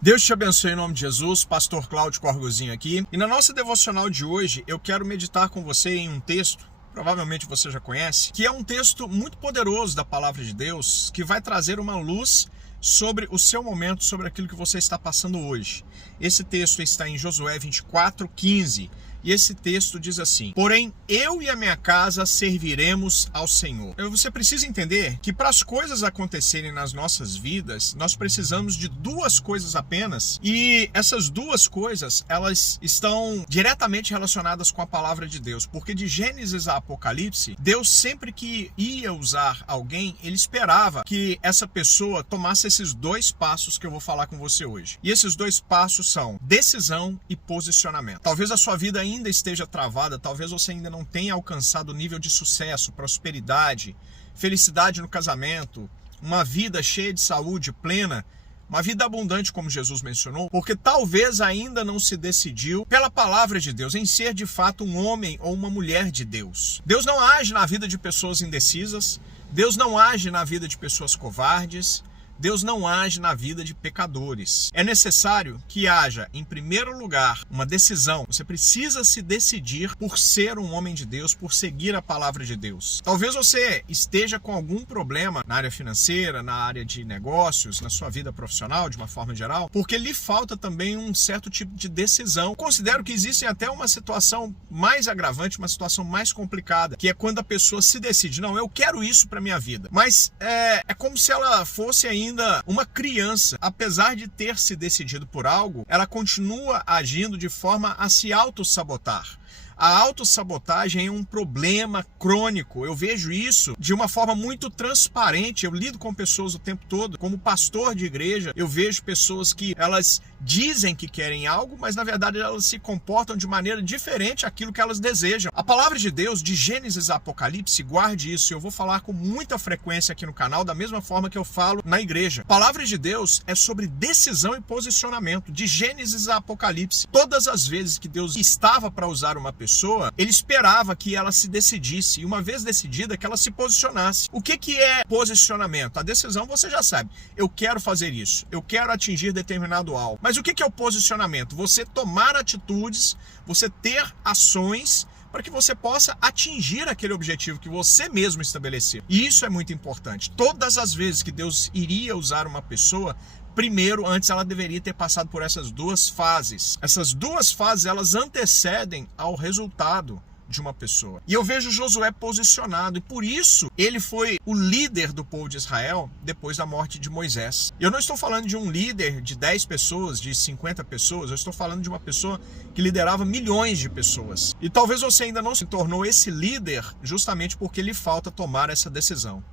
Deus te abençoe em nome de Jesus, Pastor Cláudio Corgozinho aqui. E na nossa devocional de hoje, eu quero meditar com você em um texto, provavelmente você já conhece, que é um texto muito poderoso da Palavra de Deus, que vai trazer uma luz sobre o seu momento, sobre aquilo que você está passando hoje. Esse texto está em Josué 24:15. E esse texto diz assim: porém, eu e a minha casa serviremos ao Senhor. Você precisa entender que para as coisas acontecerem nas nossas vidas, nós precisamos de duas coisas apenas. E essas duas coisas, elas estão diretamente relacionadas com a palavra de Deus. Porque de Gênesis a Apocalipse, Deus sempre que ia usar alguém, ele esperava que essa pessoa tomasse esses dois passos que eu vou falar com você hoje. E esses dois passos são decisão e posicionamento. Talvez a sua vida ainda esteja travada, talvez você ainda não tenha alcançado o nível de sucesso, prosperidade, felicidade no casamento, uma vida cheia de saúde plena, uma vida abundante, como Jesus mencionou, porque talvez ainda não se decidiu pela palavra de Deus em ser de fato um homem ou uma mulher de Deus. Deus não age na vida de pessoas indecisas, Deus não age na vida de pessoas covardes, Deus não age na vida de pecadores. É necessário que haja, em primeiro lugar, uma decisão. Você precisa se decidir por ser um homem de Deus, por seguir a palavra de Deus. Talvez você esteja com algum problema na área financeira, na área de negócios, na sua vida profissional, de uma forma geral, porque lhe falta também um certo tipo de decisão. Considero que existe até uma situação mais agravante, uma situação mais complicada, que é quando a pessoa se decide: não, eu quero isso para minha vida. Mas é como se ela fosse ainda uma criança. Apesar de ter se decidido por algo, ela continua agindo de forma a se autossabotar. A autossabotagem é um problema crônico. Eu vejo isso de uma forma muito transparente. Eu lido com pessoas o tempo todo. Como pastor de igreja, eu vejo pessoas que elas dizem que querem algo, mas na verdade elas se comportam de maneira diferente àquilo que elas desejam. A palavra de Deus, de Gênesis a Apocalipse, guarde isso. Eu vou falar com muita frequência aqui no canal, da mesma forma que eu falo na igreja. A palavra de Deus é sobre decisão e posicionamento, de Gênesis a Apocalipse. Todas as vezes que Deus estava para usar uma pessoa, ele esperava que ela se decidisse, e uma vez decidida, que ela se posicionasse. O que é posicionamento? A decisão você já sabe: eu quero fazer isso, eu quero atingir determinado alvo. Mas o que é o posicionamento? Você tomar atitudes, você ter ações para que você possa atingir aquele objetivo que você mesmo estabeleceu. E isso é muito importante. Todas as vezes que Deus iria usar uma pessoa, primeiro, antes ela deveria ter passado por essas duas fases. Essas duas fases, elas antecedem ao resultado de uma pessoa. E eu vejo Josué posicionado, e por isso ele foi o líder do povo de Israel depois da morte de Moisés. Eu não estou falando de um líder de 10 pessoas, de 50 pessoas, eu estou falando de uma pessoa que liderava milhões de pessoas. E talvez você ainda não se tornou esse líder justamente porque lhe falta tomar essa decisão.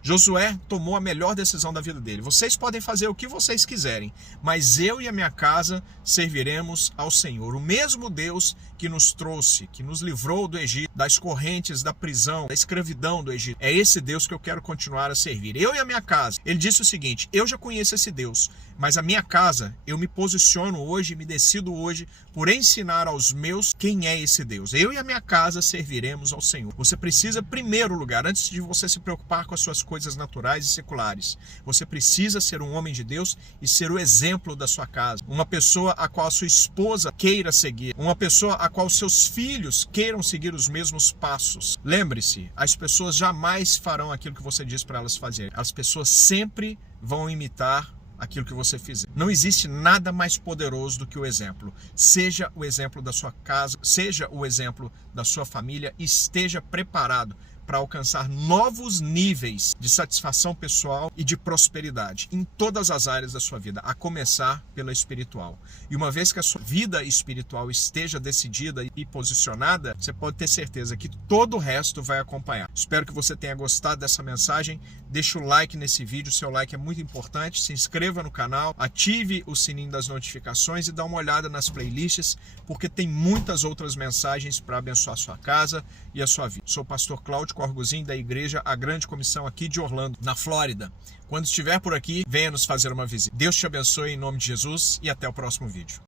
Josué tomou a melhor decisão da vida dele. Vocês podem fazer o que vocês quiserem, mas eu e a minha casa serviremos ao Senhor. O mesmo Deus que nos trouxe, que nos livrou do Egito, das correntes, da prisão, da escravidão do Egito. É esse Deus que eu quero continuar a servir. Eu e a minha casa. Ele disse o seguinte: eu já conheço esse Deus, mas a minha casa, eu me posiciono hoje, me decido hoje por ensinar aos meus quem é esse Deus. Eu e a minha casa serviremos ao Senhor. Você precisa, em primeiro lugar, antes de você se preocupar com as suas coisas naturais e seculares, você precisa ser um homem de Deus e ser o exemplo da sua casa. Uma pessoa a qual a sua esposa queira seguir. Uma pessoa a qual seus filhos queiram seguir os mesmos passos. Lembre-se, as pessoas jamais farão aquilo que você diz para elas fazerem. As pessoas sempre vão imitar aquilo que você fizer. Não existe nada mais poderoso do que o exemplo. Seja o exemplo da sua casa, seja o exemplo da sua família, e esteja preparado para alcançar novos níveis de satisfação pessoal e de prosperidade em todas as áreas da sua vida, a começar pela espiritual. E uma vez que a sua vida espiritual esteja decidida e posicionada, você pode ter certeza que todo o resto vai acompanhar. Espero que você tenha gostado dessa mensagem. Deixa o like nesse vídeo, seu like é muito importante. Se inscreva no canal, ative o sininho das notificações e dá uma olhada nas playlists, porque tem muitas outras mensagens para abençoar a sua casa e a sua vida. Sou o pastor Cláudio Corgozinho, da igreja A Grande Comissão aqui de Orlando, na Flórida. Quando estiver por aqui, venha nos fazer uma visita. Deus te abençoe em nome de Jesus e até o próximo vídeo.